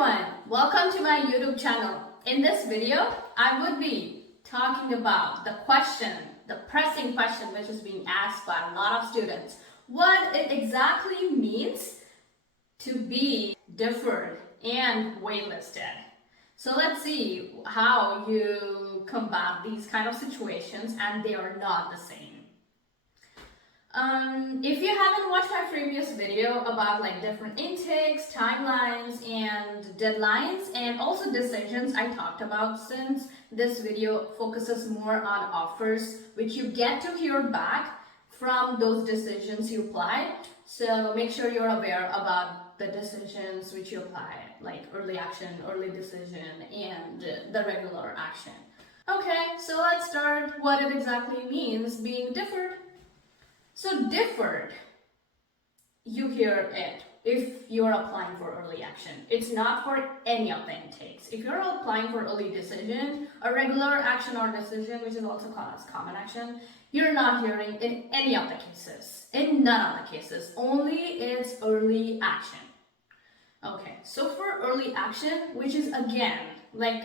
everyone, welcome to my YouTube channel. In this video, I would be talking about the pressing question which is being asked by a lot of students. What it exactly means to be deferred and waitlisted. So let's see how you combat these kind of situations, and they are not the same. If you haven't watched my previous video about different intakes, timelines, and deadlines, and also decisions I talked about, since this video focuses more on offers which you get to hear back from those decisions you apply. So make sure you're aware about the decisions which you apply, like early action, early decision, and the regular action. Okay, so let's start what it exactly means being deferred. So deferred, you hear it if you're applying for early action. It's not for any of the intakes. If you're applying for early decision, a regular action or decision, which is also called as common action, you're not hearing in any of the cases. In none of the cases. Only it's early action. Okay, so for early action, which is again like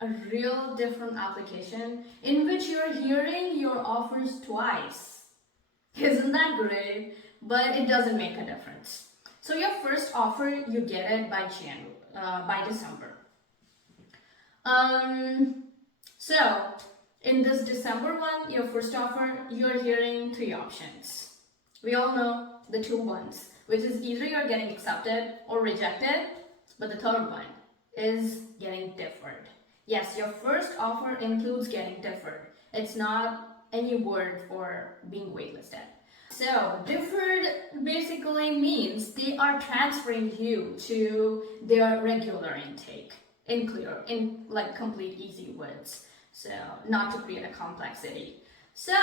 a real different application in which you're hearing your offers twice. Isn't that great? But it doesn't make a difference. So your first offer, you get it by December. So in this December one, your first offer, you're hearing three options. We all know the two ones, which is either you're getting accepted or rejected, but the third one is getting deferred. Yes, your first offer includes getting deferred. It's not any word for being waitlisted. So deferred basically means they are transferring you to their regular intake in complete easy words. So not to create a complexity. So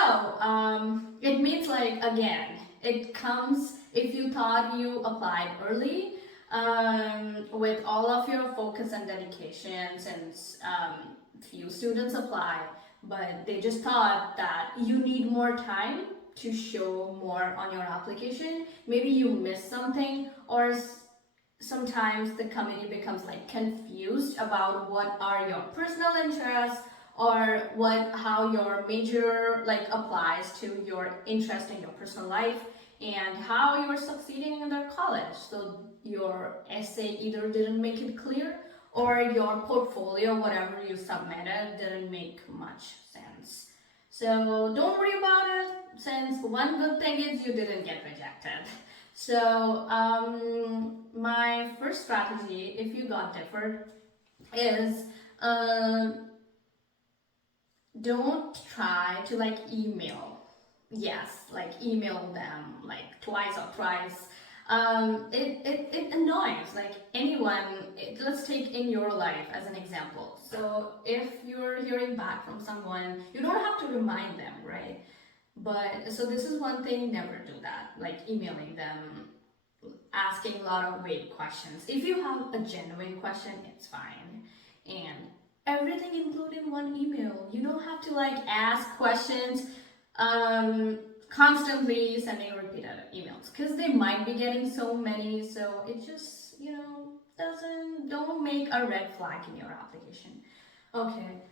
it means again, it comes if you thought you applied early with all of your focus and dedication, since few students apply, but they just thought that you need more time to show more on your application. Maybe you missed something, or sometimes the committee becomes confused about what are your personal interests, or how your major applies to your interest in your personal life and how you're succeeding in their college. So your essay either didn't make it clear, or your portfolio, whatever you submitted, didn't make much sense. So don't worry about it, since one good thing is you didn't get rejected. So my first strategy, if you got deferred, is don't try to email. Yes, email them twice or thrice. It annoys anyone. Let's take in your life as an example. So if you're hearing back from someone, you don't have to remind them, right? But so this is one thing, never do that, emailing them, asking a lot of vague questions. If you have a genuine question, it's fine, and everything included in one email. You don't have to ask questions constantly, sending repeated emails, because they might be getting so many. So it just don't make a red flag in your application. Okay,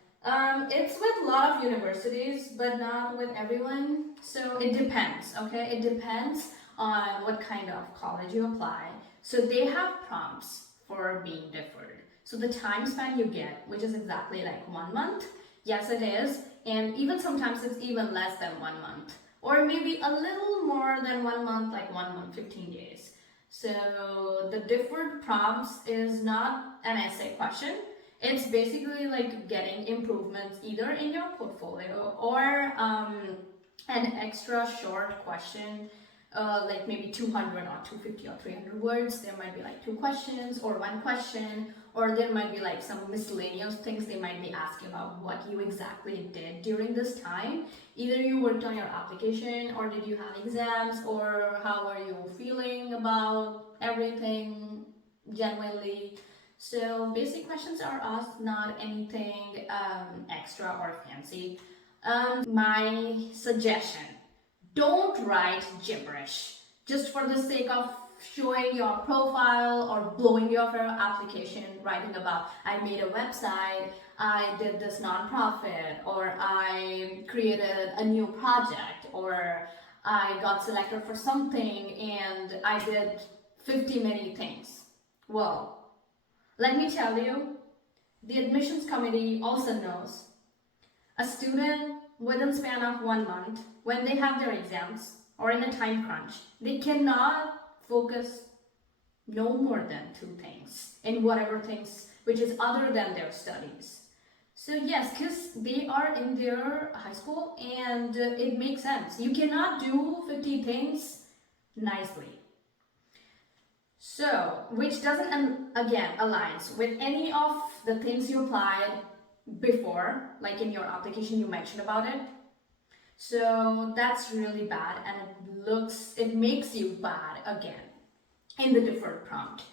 it's with a lot of universities, but not with everyone. So it depends. Okay, it depends on what kind of college you apply. So they have prompts for being deferred. So the time span you get, which is exactly 1 month. Yes, it is. And even sometimes it's even less than 1 month, or maybe a little more than 1 month, 1 month, 15 days. So the deferred prompts is not an essay question. It's basically getting improvements either in your portfolio or an extra short question, maybe 200 or 250 or 300 words. There might be 2 questions or 1 question, or there might be some miscellaneous things they might be asking about what you exactly did during this time. Either you worked on your application, or did you have exams, or how are you feeling about everything genuinely. So basic questions are asked, not anything extra or fancy. My suggestion, don't write gibberish just for the sake of showing your profile or blowing your application, writing about I made a website, I did this nonprofit, or I created a new project, or I got selected for something and I did 50 many things. Well, let me tell you, the admissions committee also knows a student within span of 1 month, when they have their exams or in a time crunch, they cannot focus no more than 2 things in whatever things which is other than their studies. So yes, because they are in their high school and it makes sense. You cannot do 50 things nicely. So, which doesn't, again, aligns with any of the things you applied before, like in your application you mentioned about it. So that's really bad, and it makes you bad again in the deferred prompt.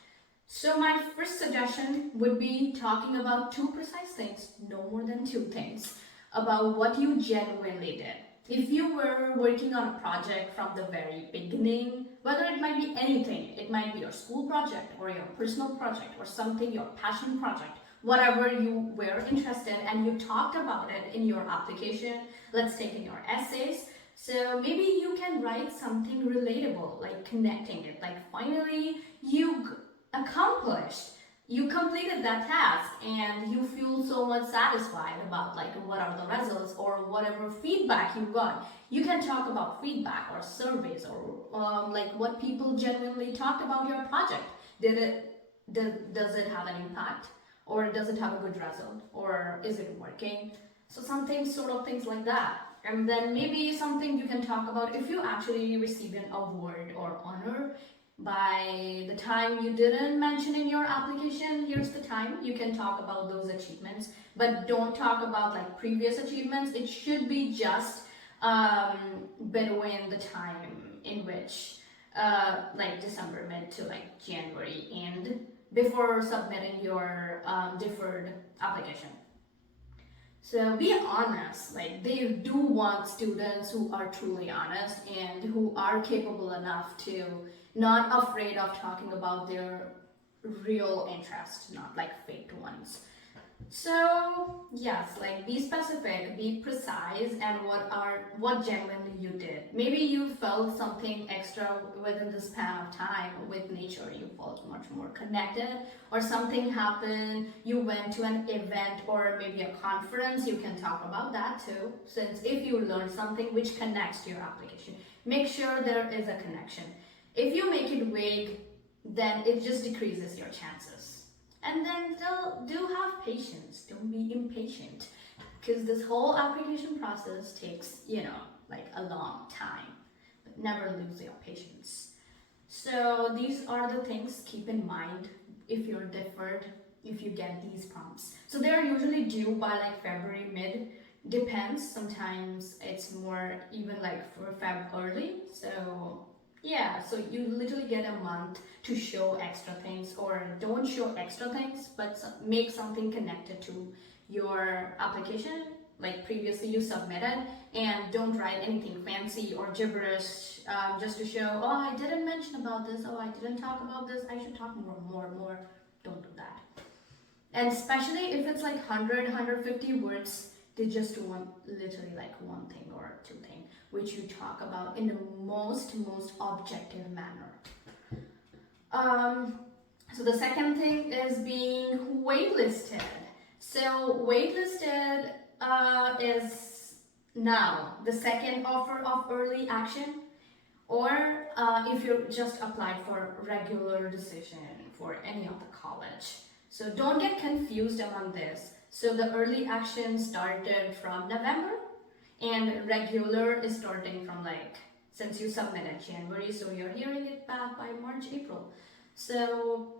So my first suggestion would be talking about 2 precise things, no more than 2 things, about what you genuinely did. If you were working on a project from the very beginning, whether it might be anything, it might be your school project or your personal project or something, your passion project, whatever you were interested and you talked about it in your application, let's take in your essays. So maybe you can write something relatable, like connecting it, like finally you accomplished, you completed that task and you feel so much satisfied about like what are the results or whatever feedback you got. You can talk about feedback or surveys or like what people genuinely talked about your project. Does it have an impact? Or does it have a good result? Or is it working? So something sort of things like that. And then maybe something you can talk about if you actually received an award or honor by the time you didn't mention in your application, here's the time, you can talk about those achievements, but don't talk about like previous achievements. It should be just between the time in which like December mid to like January end, before submitting your deferred application. So be honest, like they do want students who are truly honest and who are capable enough to not afraid of talking about their real interests, not like fake ones. So yes, like be specific, be precise, and what genuinely you did. Maybe you felt something extra within the span of time with nature. You felt much more connected, or something happened. You went to an event or maybe a conference. You can talk about that too. Since if you learn something which connects to your application, make sure there is a connection. If you make it vague, then it just decreases your chances. And then do have patience, don't be impatient, because this whole application process takes, like a long time, but never lose your patience. So these are the things keep in mind if you're deferred, if you get these prompts. So they're usually due by like February mid, depends, sometimes it's more even like for Feb early. So yeah, so you literally get a month to show extra things, or don't show extra things, but make something connected to your application, like previously you submitted, and don't write anything fancy or gibberish just to show, oh, I didn't mention about this, oh, I didn't talk about this, I should talk more. Don't do that. And especially if it's like 150 words, they just want literally like 1 thing or 2 things, which you talk about in the most objective manner. So the second thing is being waitlisted. So waitlisted is now the second offer of early action, or if you just applied for regular decision for any of the college. So don't get confused among this. So the early action started from November, and regular is starting from like, since you submitted January, so you're hearing it back by March, April. So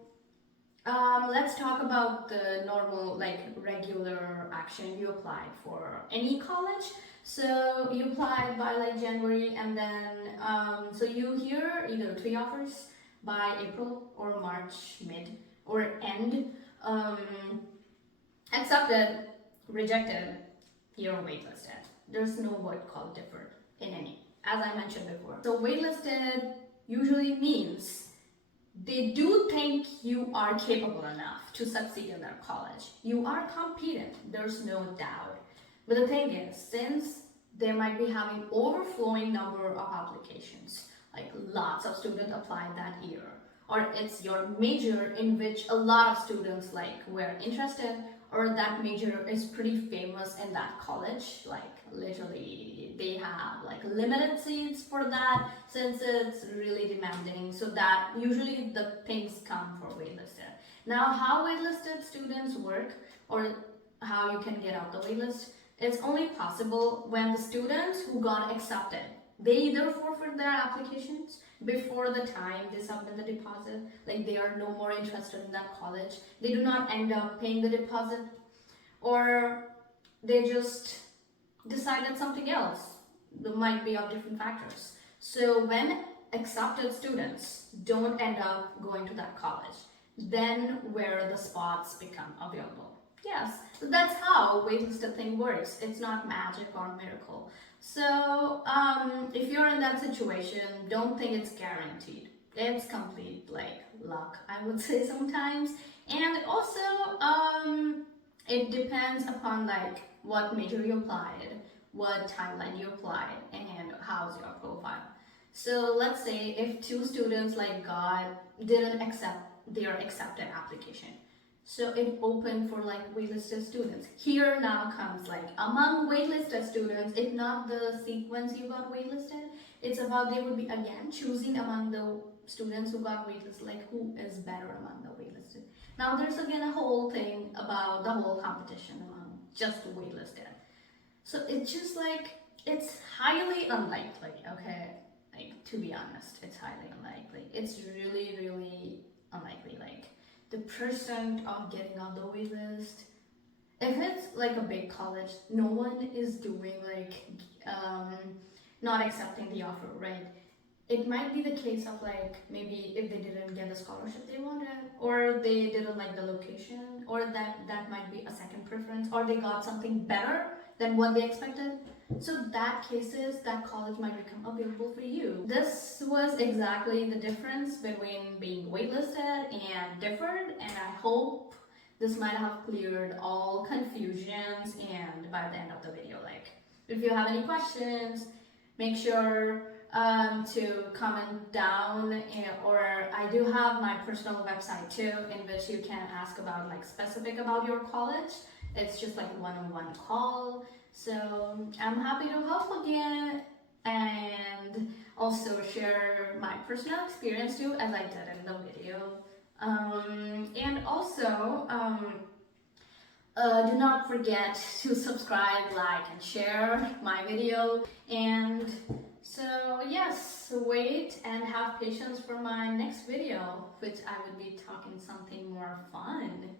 let's talk about the normal, like regular action you applied for any college. So you applied by like January, and then so you hear either 3 offers by April or March mid or end. Accepted, rejected, you're waitlisted. There's no word called deferred in any, as I mentioned before. So waitlisted usually means they do think you are capable enough to succeed in their college. You are competent, there's no doubt. But the thing is, since they might be having overflowing number of applications, like lots of students applied that year, or it's your major in which a lot of students like were interested, or that major is pretty famous in that college, like literally they have like limited seats for that since it's really demanding, so that usually the things come for waitlisted. Now how waitlisted students work, or how you can get out the waitlist, it's only possible when the students who got accepted, they either forfeit their applications before the time they submit the deposit, like they are no more interested in that college, they do not end up paying the deposit, or they just decided something else. There might be of different factors. So when accepted students don't end up going to that college, then where the spots become available. Yes, so that's how waitlisted thing works. It's not magic or miracle. So if you're in that situation, don't think it's guaranteed. It's complete like luck, I would say sometimes. And also it depends upon like what major you applied, what timeline you applied, and how's your profile. So let's say if two students like didn't accept their accepted application, so it opened for like waitlisted students. Here now comes like among waitlisted students, it's not the sequence you got waitlisted, it's about they would be again choosing among the students who got waitlisted, like who is better among the waitlisted. Now there's again a whole thing about the whole competition among just waitlisted. So it's just like, it's highly unlikely, okay? Like to be honest, it's highly unlikely. It's really, really unlikely. Like the percent of getting on the waitlist, if it's like a big college, no one is doing like not accepting the offer, right? It might be the case of like maybe if they didn't get the scholarship they wanted, or they didn't like the location, or that might be a second preference, or they got something better than what they expected. So that cases, that college might become available for you. This was exactly the difference between being waitlisted and deferred, and I hope this might have cleared all confusions. And by the end of the video, like if you have any questions, make sure to comment down, or I do have my personal website too, in which you can ask about like specific about your college. It's just like one-on-one call. So I'm happy to help again, and also share my personal experience too, as I did in the video. And also do not forget to subscribe, like, and share my video. And so yes, wait and have patience for my next video, which I would be talking something more fun.